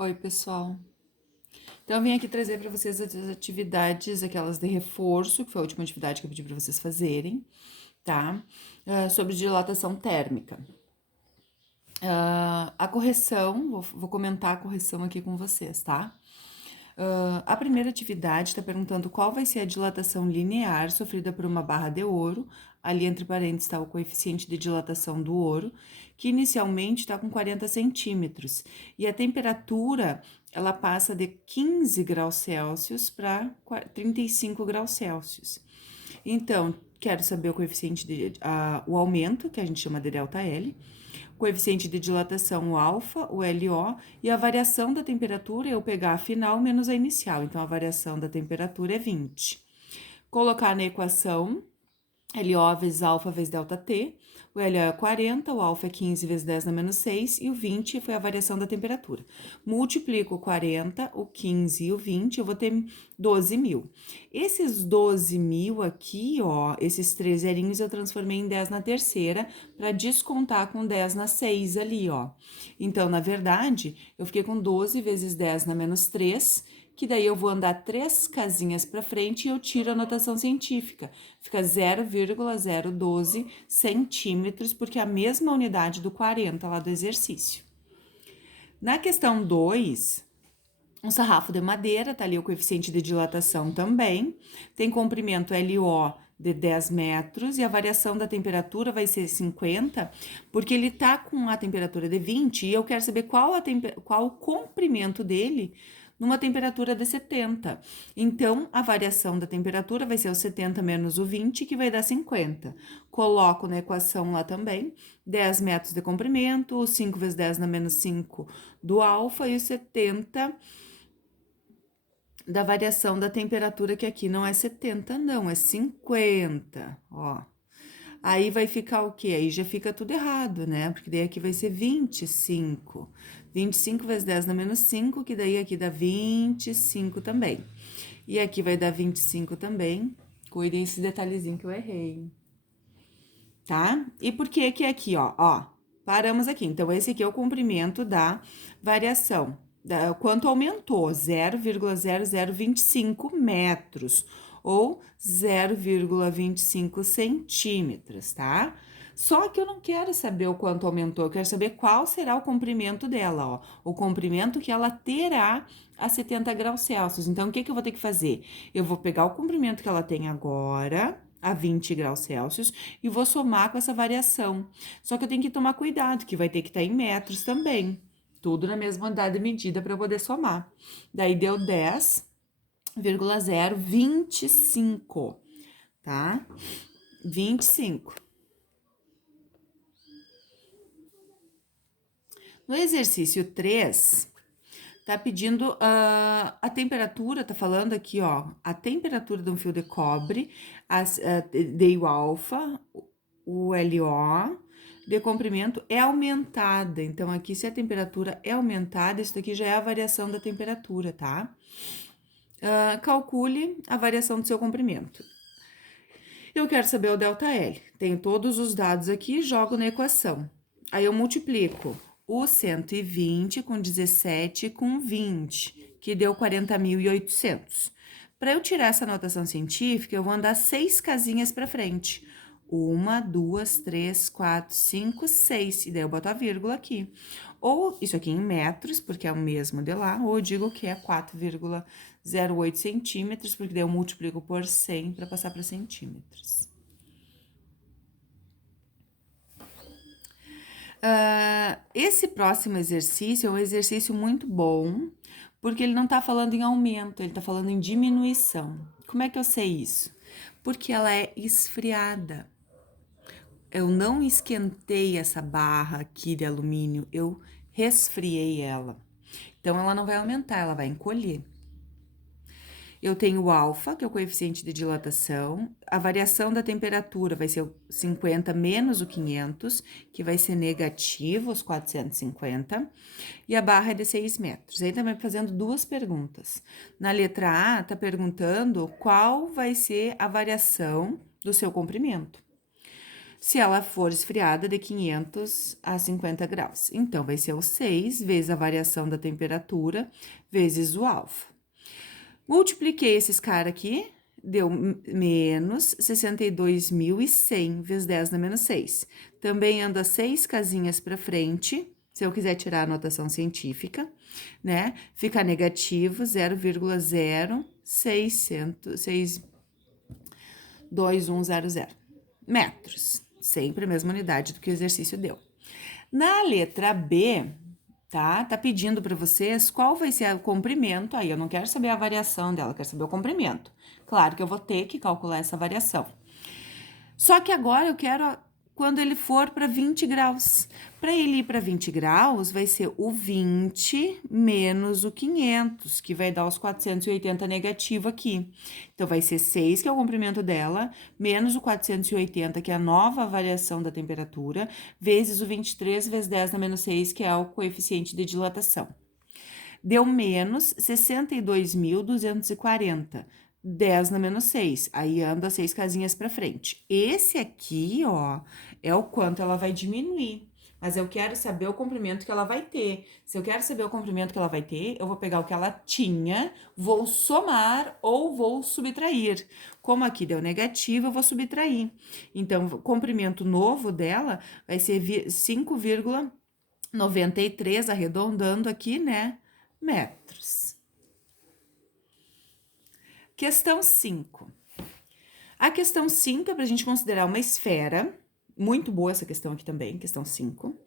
Oi, pessoal. Então, eu vim aqui trazer para vocês as atividades, aquelas de reforço, que foi a última atividade que eu pedi para vocês fazerem, tá? Sobre dilatação térmica. A correção, vou comentar a correção aqui com vocês, tá? A primeira atividade está perguntando qual vai ser a dilatação linear sofrida por uma barra de ouro. Ali entre parênteses está o coeficiente de dilatação do ouro, que inicialmente está com 40 centímetros. E a temperatura, ela passa de 15 graus Celsius para 35 graus Celsius. Então, quero saber o coeficiente o aumento, que a gente chama de ΔL, coeficiente de dilatação, o alfa, o LO, e a variação da temperatura, eu pegar a final menos a inicial. Então, a variação da temperatura é 20. Colocar na equação LO vezes alfa vezes ΔT, o LO é 40, o alfa é 15 vezes 10 na menos 6 e o 20 foi a variação da temperatura. Multiplico o 40, o 15 e o 20, eu vou ter 12.000. Esses 12.000 aqui, ó, esses três zerinhos eu transformei em 10 na terceira para descontar com 10 na 6 ali, ó. Então, na verdade, eu fiquei com 12 vezes 10 na menos 3, que daí eu vou andar 3 casinhas para frente e eu tiro a notação científica. Fica 0,012 centímetros, porque é a mesma unidade do 40 lá do exercício. Na questão 2, um sarrafo de madeira, tá ali o coeficiente de dilatação também, tem comprimento LO de 10 metros e a variação da temperatura vai ser 50, porque ele tá com a temperatura de 20 e eu quero saber qual o comprimento dele numa temperatura de 70. Então, a variação da temperatura vai ser o 70 menos o 20, que vai dar 50. Coloco na equação lá também, 10 metros de comprimento, 5 vezes 10 na menos 5 do alfa e o 70 da variação da temperatura, que aqui não é 70, não, é 50, ó. Aí vai ficar o quê? Aí já fica tudo errado, né? Porque daí aqui vai ser 25. 25 vezes 10 na menos 5, que daí aqui dá 25 também. E aqui vai dar 25 também. Cuidem esse detalhezinho que eu errei. Tá? E por que que é aqui, ó? Ó, paramos aqui. Então, esse aqui é o comprimento da variação. Quanto aumentou? 0,0025 metros ou 0,25 centímetros, tá? Só que eu não quero saber o quanto aumentou, eu quero saber qual será o comprimento dela, ó. O comprimento que ela terá a 70 graus Celsius. Então, o que que eu vou ter que fazer? Eu vou pegar o comprimento que ela tem agora, a 20 graus Celsius, e vou somar com essa variação. Só que eu tenho que tomar cuidado, que vai ter que estar em metros também. Tudo na mesma unidade de medida para eu poder somar. Daí deu 10,025, tá? 25. No exercício 3, tá pedindo a temperatura, tá falando aqui, ó, a temperatura de um fio de cobre, dei o alfa, o LO, de comprimento é aumentada. Então, aqui, se a temperatura é aumentada, isso daqui já é a variação da temperatura, tá? Calcule a variação do seu comprimento. Eu quero saber o ΔL. Tenho todos os dados aqui, jogo na equação. Aí eu multiplico o 120 com 17 com 20, que deu 40.800. Para eu tirar essa notação científica, eu vou andar 6 casinhas para frente. 1, 2, 3, 4, 5, 6. E daí eu boto a vírgula aqui. Ou isso aqui em metros, porque é o mesmo de lá, ou eu digo que é 4,08 centímetros, porque daí eu multiplico por 100 para passar para centímetros. Esse próximo exercício é um exercício muito bom, porque ele não está falando em aumento, ele está falando em diminuição. Como é que eu sei isso? Porque ela é esfriada. Eu não esquentei essa barra aqui de alumínio, eu resfriei ela. Então, ela não vai aumentar, ela vai encolher. Eu tenho o alfa, que é o coeficiente de dilatação, a variação da temperatura vai ser o 50 menos o 500, que vai ser negativo, os 450, e a barra é de 6 metros. Aí também fazendo duas perguntas. Na letra A, tá perguntando qual vai ser a variação do seu comprimento. se ela for esfriada de 500 a 50 graus. Então, vai ser o 6 vezes a variação da temperatura vezes o alfa. Multipliquei esses caras aqui, deu menos 62.100 vezes 10 na menos 6. Também anda 6 casinhas para frente, se eu quiser tirar a notação científica, né? Fica negativo 0,062100 metros. Sempre a mesma unidade do que o exercício deu. Na letra B, tá? Tá pedindo para vocês qual vai ser o comprimento. Aí eu não quero saber a variação dela, eu quero saber o comprimento. Claro que eu vou ter que calcular essa variação. Só que agora eu quero quando ele for para 20 graus. Para ele ir para 20 graus, vai ser o 20 menos o 500, que vai dar os 480 negativo aqui. Então, vai ser 6, que é o comprimento dela, menos o 480, que é a nova variação da temperatura, vezes o 23 vezes 10 na menos 6, que é o coeficiente de dilatação. Deu menos 62.240. 10 na menos 6, aí anda 6 casinhas para frente. Esse aqui, ó, é o quanto ela vai diminuir. Mas eu quero saber o comprimento que ela vai ter. Se eu quero saber o comprimento que ela vai ter, eu vou pegar o que ela tinha, vou somar ou vou subtrair. Como aqui deu negativo, eu vou subtrair. Então, o comprimento novo dela vai ser 5,93, arredondando aqui, né, metros. Questão 5. A questão 5 é para a gente considerar uma esfera. Muito boa essa questão aqui também, questão 5.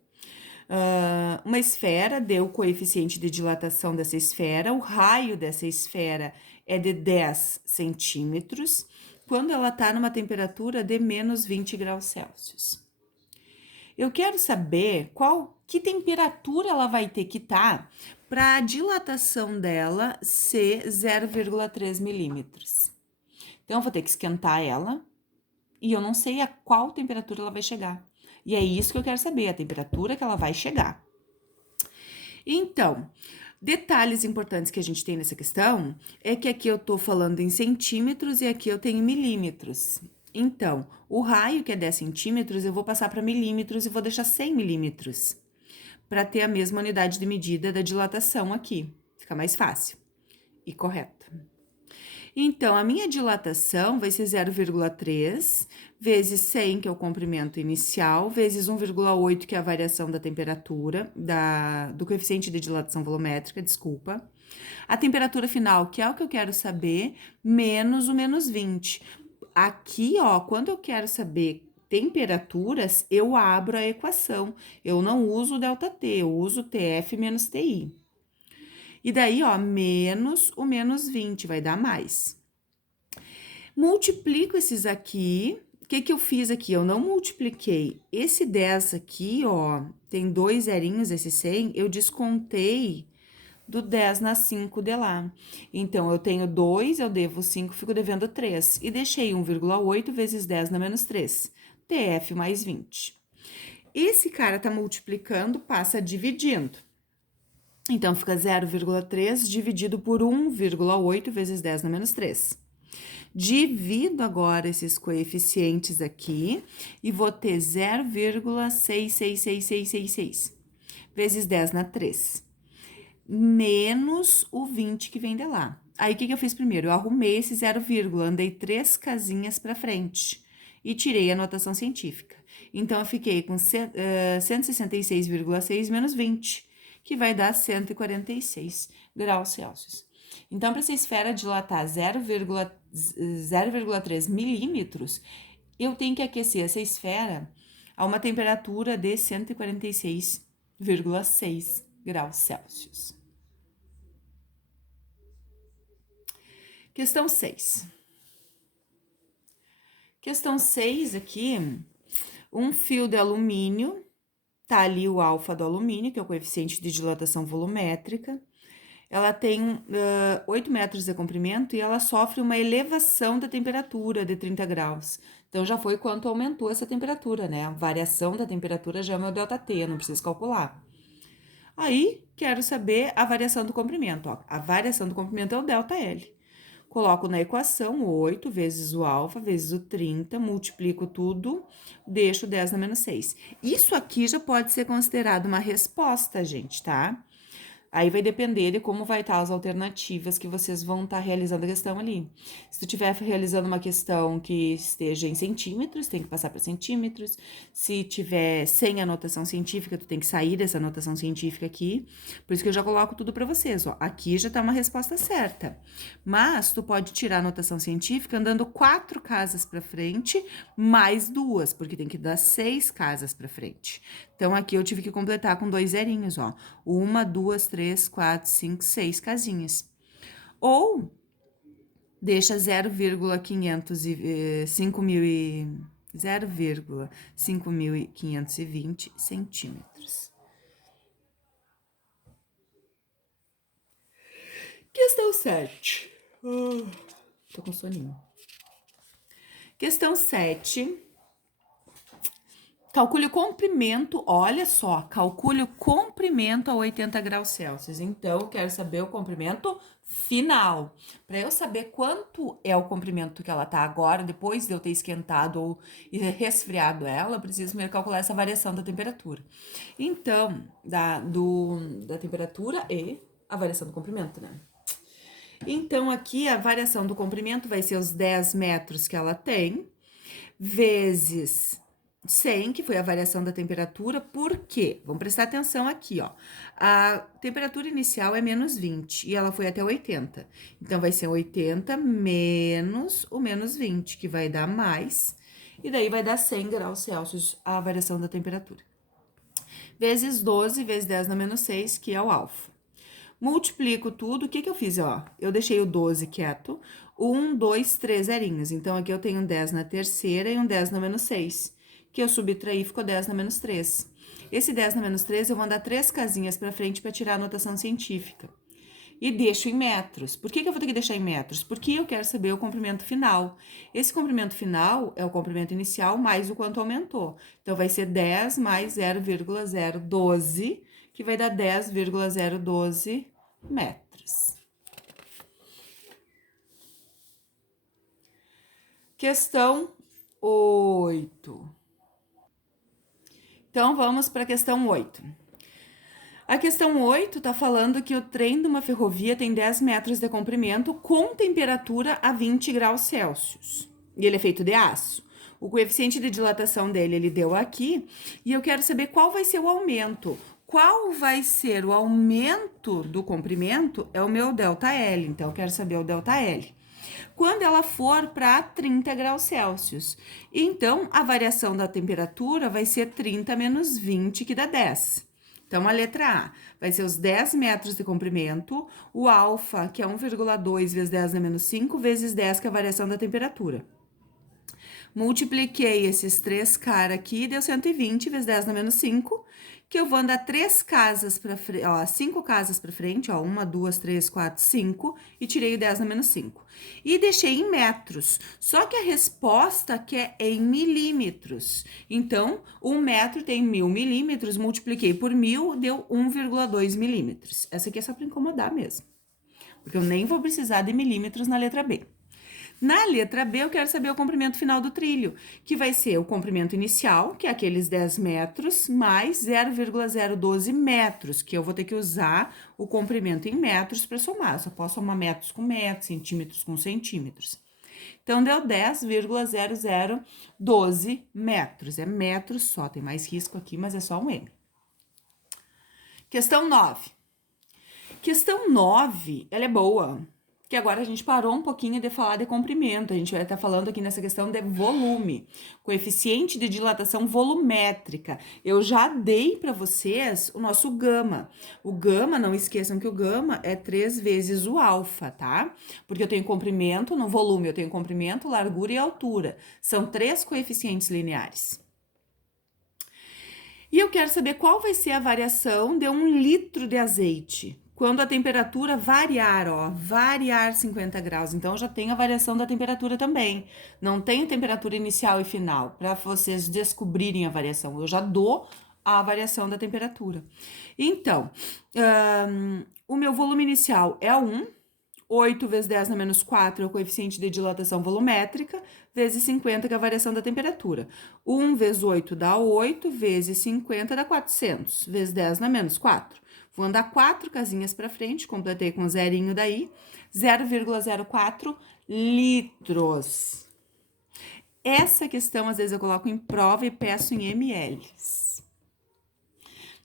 Uma esfera deu o coeficiente de dilatação dessa esfera. O raio dessa esfera é de 10 centímetros, quando ela está numa temperatura de menos 20 graus Celsius. Eu quero saber que temperatura ela vai ter que estar para a dilatação dela ser 0,3 milímetros. Então, eu vou ter que esquentar ela e eu não sei a qual temperatura ela vai chegar. E é isso que eu quero saber, a temperatura que ela vai chegar. Então, detalhes importantes que a gente tem nessa questão é que aqui eu tô falando em centímetros e aqui eu tenho milímetros. Então, o raio que é 10 centímetros, eu vou passar para milímetros e vou deixar 100 milímetros, para ter a mesma unidade de medida da dilatação aqui. Fica mais fácil e correto. Então, a minha dilatação vai ser 0,3 vezes 100, que é o comprimento inicial, vezes 1,8, que é a variação da temperatura, do coeficiente de dilatação volumétrica, desculpa. A temperatura final, que é o que eu quero saber, menos o menos 20. Aqui, ó, quando eu quero saber temperaturas, eu abro a equação. Eu não uso o ΔT, eu uso TF menos TI. E daí, ó, menos o menos 20, vai dar mais. Multiplico esses aqui. O que eu fiz aqui? Eu não multipliquei. Esse 10 aqui, ó, tem 2 zerinhos, esse 100, eu descontei do 10 na 5 de lá. Então, eu tenho 2, eu devo 5, fico devendo 3. E deixei 1,8 vezes 10 na menos 3. TF mais 20. Esse cara tá multiplicando, passa dividindo. Então, fica 0,3 dividido por 1,8 vezes 10 na menos 3. Divido agora esses coeficientes aqui e vou ter 0,66666 vezes 10 na 3. Menos o 20 que vem de lá. Aí, o que eu fiz primeiro? Eu arrumei esse 0, andei 3 casinhas para frente e tirei a notação científica. Então, eu fiquei com 166,6 menos 20, que vai dar 146 graus Celsius. Então, para essa esfera dilatar 0,3 milímetros, eu tenho que aquecer essa esfera a uma temperatura de 146,6 graus Celsius. Questão 6. Questão 6 aqui, um fio de alumínio, tá ali o alfa do alumínio, que é o coeficiente de dilatação volumétrica. Ela tem 8 metros de comprimento e ela sofre uma elevação da temperatura de 30 graus. Então, já foi quanto aumentou essa temperatura, né? A variação da temperatura já é o meu ΔT, eu não preciso calcular. Aí, quero saber a variação do comprimento. Ó. A variação do comprimento é o ΔL. coloco na equação 8 vezes o alfa vezes o 30, multiplico tudo, deixo 10 na menos 6. Isso aqui já pode ser considerado uma resposta, gente, tá? Aí vai depender de como vai estar as alternativas que vocês vão estar realizando a questão ali. Se tu estiver realizando uma questão que esteja em centímetros, tem que passar para centímetros. Se tiver sem anotação científica, tu tem que sair dessa anotação científica aqui. Por isso que eu já coloco tudo para vocês, ó. Aqui já tá uma resposta certa. Mas tu pode tirar a anotação científica andando 4 casas para frente, mais 2, porque tem que dar 6 casas para frente. Então, aqui eu tive que completar com 2 zerinhos, ó. 1, 2, 3, 4, 5, 6 casinhas. Ou deixa 0,520 centímetros. Questão 7. Tô com soninho. Questão 7. Calcule o comprimento, olha só, calcule o comprimento a 80 graus Celsius. Então, eu quero saber o comprimento final. Para eu saber quanto é o comprimento que ela tá agora, depois de eu ter esquentado ou resfriado ela, eu preciso primeiro calcular essa variação da temperatura. Então, da temperatura e a variação do comprimento, né? Então, aqui a variação do comprimento vai ser os 10 metros que ela tem, vezes 100, que foi a variação da temperatura. Por quê? Vamos prestar atenção aqui, ó. A temperatura inicial é menos 20 e ela foi até 80. Então, vai ser 80 menos o menos 20, que vai dar mais. E daí vai dar 100 graus Celsius a variação da temperatura. Vezes 12 vezes 10 na menos 6, que é o alfa. Multiplico tudo, o que eu fiz, ó? Eu deixei o 12 quieto, 1, 2, 3 zerinhos. Então, aqui eu tenho um 10 na terceira e um 10 na menos 6, que eu subtraí, ficou 10 na menos 3. Esse 10 na menos 3, eu vou andar 3 casinhas para frente para tirar a notação científica. E deixo em metros. Por que eu vou ter que deixar em metros? Porque eu quero saber o comprimento final. Esse comprimento final é o comprimento inicial mais o quanto aumentou. Então, vai ser 10 mais 0,012, que vai dar 10,012 metros. Questão 8. Então, vamos para a questão 8. A questão 8 está falando que o trem de uma ferrovia tem 10 metros de comprimento com temperatura a 20 graus Celsius. E ele é feito de aço. O coeficiente de dilatação dele, ele deu aqui. E eu quero saber qual vai ser o aumento. Qual vai ser o aumento do comprimento? É o meu ΔL. Então, eu quero saber o ΔL. Quando ela for para 30 graus Celsius. Então, a variação da temperatura vai ser 30 menos 20, que dá 10. Então, a letra A vai ser os 10 metros de comprimento, o alfa, que é 1,2 vezes 10 na menos 5, vezes 10, que é a variação da temperatura. Multipliquei esses 3 caras aqui, deu 120 vezes 10 na menos 5, que eu vou andar 3 casas para frente, ó, 5 casas para frente, ó, 1, 2, 3, 4, 5, e tirei o 10 na menos 5. E deixei em metros, só que a resposta que é em milímetros. Então, 1 metro tem 1000 milímetros, multipliquei por 1000, deu 1,2 milímetros. Essa aqui é só para incomodar mesmo, porque eu nem vou precisar de milímetros na letra B. Na letra B, eu quero saber o comprimento final do trilho, que vai ser o comprimento inicial, que é aqueles 10 metros, mais 0,012 metros, que eu vou ter que usar o comprimento em metros para somar. Eu só posso somar metros com metros, centímetros com centímetros. Então, deu 10,0012 metros. É metros só, tem mais risco aqui, mas é só um M. Questão 9. Questão 9, ela é boa. Que agora a gente parou um pouquinho de falar de comprimento, a gente vai estar falando aqui nessa questão de volume, coeficiente de dilatação volumétrica. Eu já dei para vocês o nosso gama. O gama, não esqueçam que o gama é 3 vezes o alfa, tá? Porque eu tenho comprimento no volume, eu tenho comprimento, largura e altura. São 3 coeficientes lineares. E eu quero saber qual vai ser a variação de 1 litro de azeite quando a temperatura variar, ó, variar 50 graus. Então, eu já tenho a variação da temperatura também. Não tenho temperatura inicial e final, para vocês descobrirem a variação. Eu já dou a variação da temperatura. Então, o meu volume inicial é 1, 8 vezes 10 na menos 4 é o coeficiente de dilatação volumétrica, vezes 50, que é a variação da temperatura. 1 vezes 8 dá 8, vezes 50 dá 400, vezes 10 na menos 4. Vou andar 4 casinhas para frente, completei com zerinho daí, 0,04 litros. Essa questão, às vezes, eu coloco em prova e peço em ml,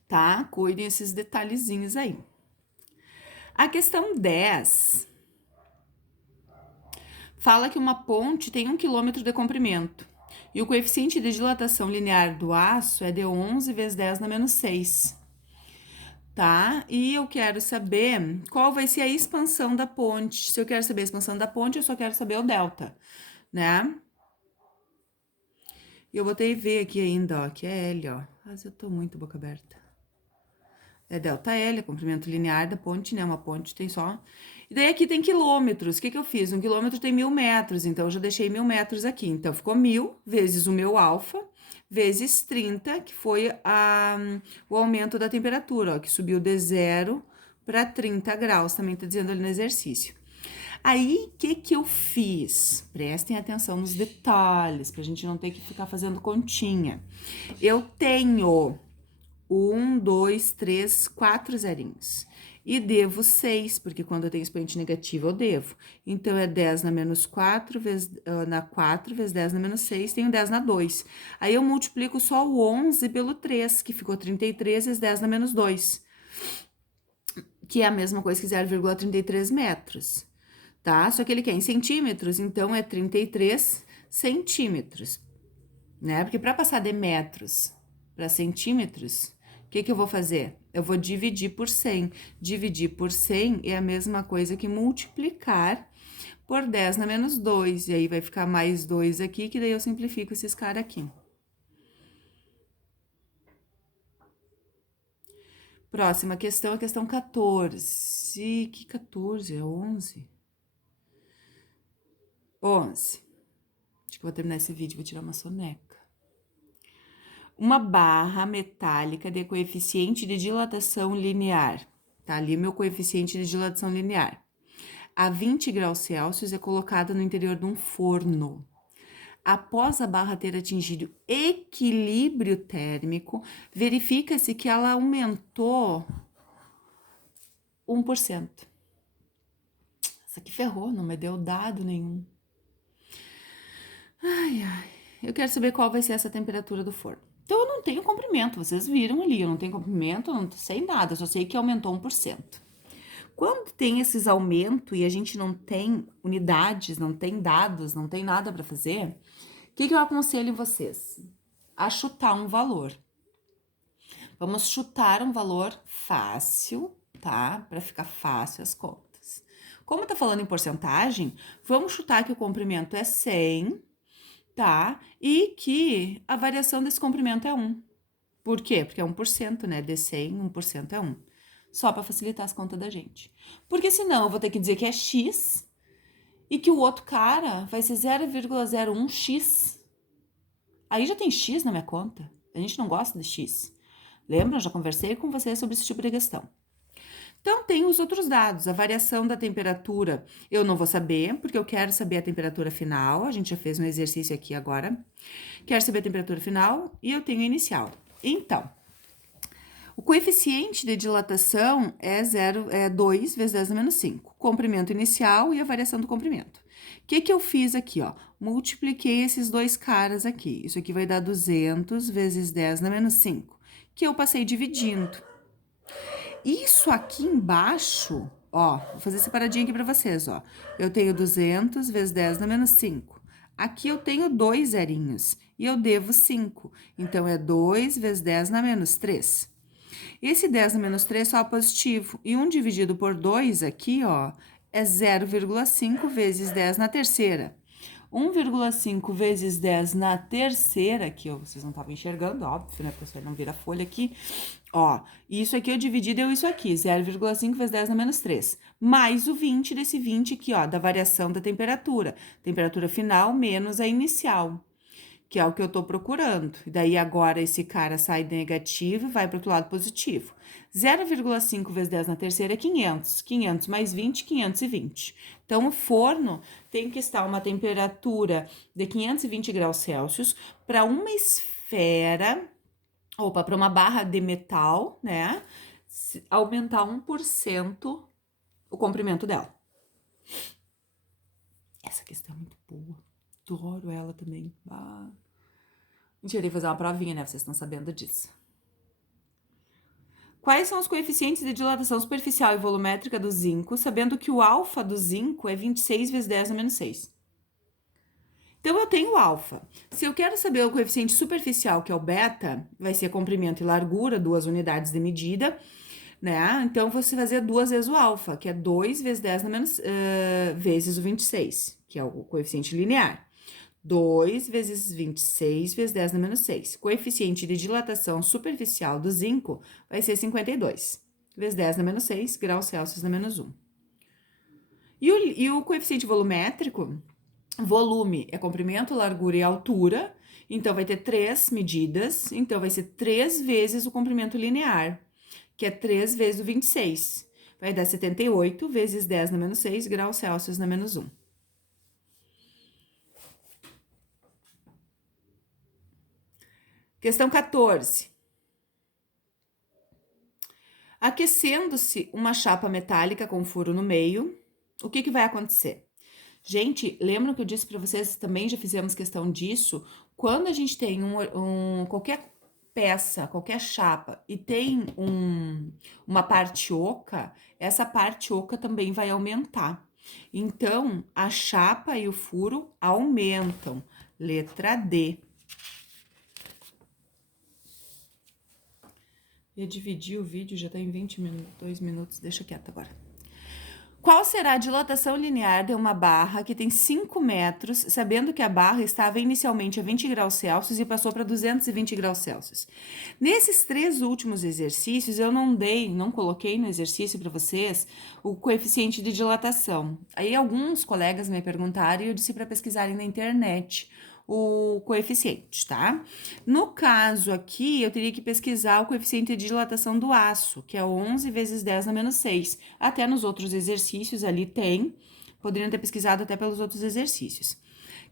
tá? Cuidem esses detalhezinhos aí. A questão 10 fala que uma ponte tem 1 km de comprimento e o coeficiente de dilatação linear do aço é de 11 vezes 10 na menos 6, tá? E eu quero saber qual vai ser a expansão da ponte. Se eu quero saber a expansão da ponte, eu só quero saber o delta, né? E eu botei V aqui ainda, ó, que é L, ó. Mas eu tô muito boca aberta. É delta L, é comprimento linear da ponte, né? Uma ponte tem só. E daí aqui tem quilômetros. O que que eu fiz? 1 quilômetro tem 1000 metros, então eu já deixei 1000 metros aqui. Então ficou 1000 vezes o meu alfa, vezes 30, que foi o aumento da temperatura, ó, que subiu de 0 para 30 graus, também tá dizendo ali no exercício. Aí, o que que eu fiz? Prestem atenção nos detalhes, pra gente não ter que ficar fazendo continha. Eu tenho 1, 2, 3, 4 zerinhos. E devo 6, porque quando eu tenho expoente negativo, eu devo. Então, é 10 na menos 4, na 4, vezes 10 na menos 6, tenho 10 na 2. Aí, eu multiplico só o 11 pelo 3, que ficou 33 vezes 10 na menos 2. Que é a mesma coisa que 0,33 metros, tá? Só que ele quer em centímetros, então é 33 centímetros, né? Porque para passar de metros para centímetros, o que que eu vou fazer? Eu vou dividir por 100. Dividir por 100 é a mesma coisa que multiplicar por 10 na menos 2. E aí vai ficar mais 2 aqui, que daí eu simplifico esses caras aqui. Próxima questão, a questão 14. Que 14? É 11? 11. Acho que eu vou terminar esse vídeo, vou tirar uma soneca. Uma barra metálica de coeficiente de dilatação linear. Tá ali meu coeficiente de dilatação linear. A 20 graus Celsius é colocada no interior de um forno. Após a barra ter atingido equilíbrio térmico, verifica-se que ela aumentou 1%. Essa aqui ferrou, não me deu dado nenhum. Ai, ai. Eu quero saber qual vai ser essa temperatura do forno. Então, eu não tenho comprimento, vocês viram ali, eu não tenho comprimento, eu não sei nada, só sei que aumentou 1%. Quando tem esses aumentos e a gente não tem unidades, não tem dados, não tem nada para fazer, o que eu aconselho vocês? A chutar um valor. Vamos chutar um valor fácil, tá? Para ficar fácil as contas. Como tá falando em porcentagem, vamos chutar que o comprimento é 100, tá? E que a variação desse comprimento é 1. Por quê? Porque é 1%, né? De 100, 1% é 1. Só para facilitar as contas da gente. Porque senão eu vou ter que dizer que é X e que o outro cara vai ser 0,01X. Aí já tem X na minha conta. A gente não gosta de X. Lembra? Eu já conversei com vocês sobre esse tipo de questão. Então, tem os outros dados. A variação da temperatura eu não vou saber, porque eu quero saber a temperatura final. A gente já fez um exercício aqui agora. Quero saber a temperatura final e eu tenho a inicial. Então, o coeficiente de dilatação é 2 vezes 10 na menos 5. Comprimento inicial e a variação do comprimento. O que que eu fiz aqui, ó? Multipliquei esses dois caras aqui. Isso aqui vai dar 200 vezes 10 na menos 5, que eu passei dividindo. Isso aqui embaixo, ó, vou fazer separadinho aqui para vocês, ó. Eu tenho 200 vezes 10 na menos 5. Aqui eu tenho 2 zerinhos e eu devo 5. Então, é 2 vezes 10 na menos 3. Esse 10 na menos 3 só é positivo. E 1 dividido por 2 aqui, ó, é 0,5 vezes 10 na terceira. 1,5 vezes 10 na terceira, que vocês não estavam enxergando, óbvio, né? Porque você não vira a folha aqui. Ó, isso aqui eu dividi, deu isso aqui, 0,5 vezes 10 na menos 3. Mais o 20 desse 20 aqui, ó, da variação da temperatura. Temperatura final menos a inicial. que é o que eu tô procurando. E daí agora esse cara sai negativo e vai para o outro lado positivo. 0,5 vezes 10 na terceira é 500. 500 mais 20, 520. Então, o forno tem que estar uma temperatura de 520 graus Celsius para uma esfera, para uma barra de metal, né? Aumentar 1% o comprimento dela. Essa questão é muito boa. Adoro ela também. Ah. Mentira, eu ia fazer uma provinha, né? Vocês estão sabendo disso. Quais são os coeficientes de dilatação superficial e volumétrica do zinco, sabendo que o alfa do zinco é 26 vezes 10 a menos 6? Então, eu tenho o alfa. Se eu quero saber o coeficiente superficial, que é o beta, vai ser comprimento e largura, 2 unidades de medida, né? Então, você fazer 2 vezes o alfa, que é 2 vezes 10 a menos, vezes o 26, que é o coeficiente linear. 2 vezes 26 vezes 10 na menos 6. Coeficiente de dilatação superficial do zinco vai ser 52, vezes 10 na menos 6, graus Celsius na menos 1. E o coeficiente volumétrico, volume é comprimento, largura e altura, então vai ter 3 medidas, então vai ser 3 vezes o comprimento linear, que é 3 vezes o 26. Vai dar 78 vezes 10 na menos 6, graus Celsius na menos 1. Questão 14. Aquecendo-se uma chapa metálica com furo no meio, o que vai acontecer? Gente, lembram que eu disse para vocês, também já fizemos questão disso, quando a gente tem qualquer peça, qualquer chapa e tem uma parte oca, essa parte oca também vai aumentar. Então, a chapa e o furo aumentam. Letra D. Ia dividir o vídeo, já tá em 22 minutos, deixa quieto agora. Qual será a dilatação linear de uma barra que tem 5 metros, sabendo que a barra estava inicialmente a 20 graus Celsius e passou para 220 graus Celsius? Nesses 3 últimos exercícios, eu não coloquei no exercício para vocês o coeficiente de dilatação. Aí alguns colegas me perguntaram e eu disse para pesquisarem na internet o coeficiente, tá? No caso aqui, eu teria que pesquisar o coeficiente de dilatação do aço, que é 11 vezes 10 na menos 6. Até nos outros exercícios ali tem, poderiam ter pesquisado até pelos outros exercícios.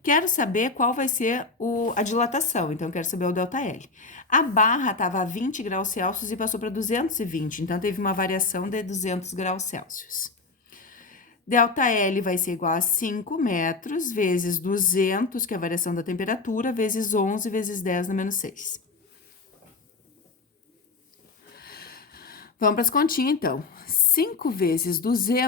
Quero saber qual vai ser a dilatação, então quero saber o ΔL. A barra estava a 20 graus Celsius e passou para 220, então teve uma variação de 200 graus Celsius. ΔL vai ser igual a 5 metros vezes 200, que é a variação da temperatura, vezes 11 vezes 10 na menos 6. Vamos para as continhas, então. 5 vezes 200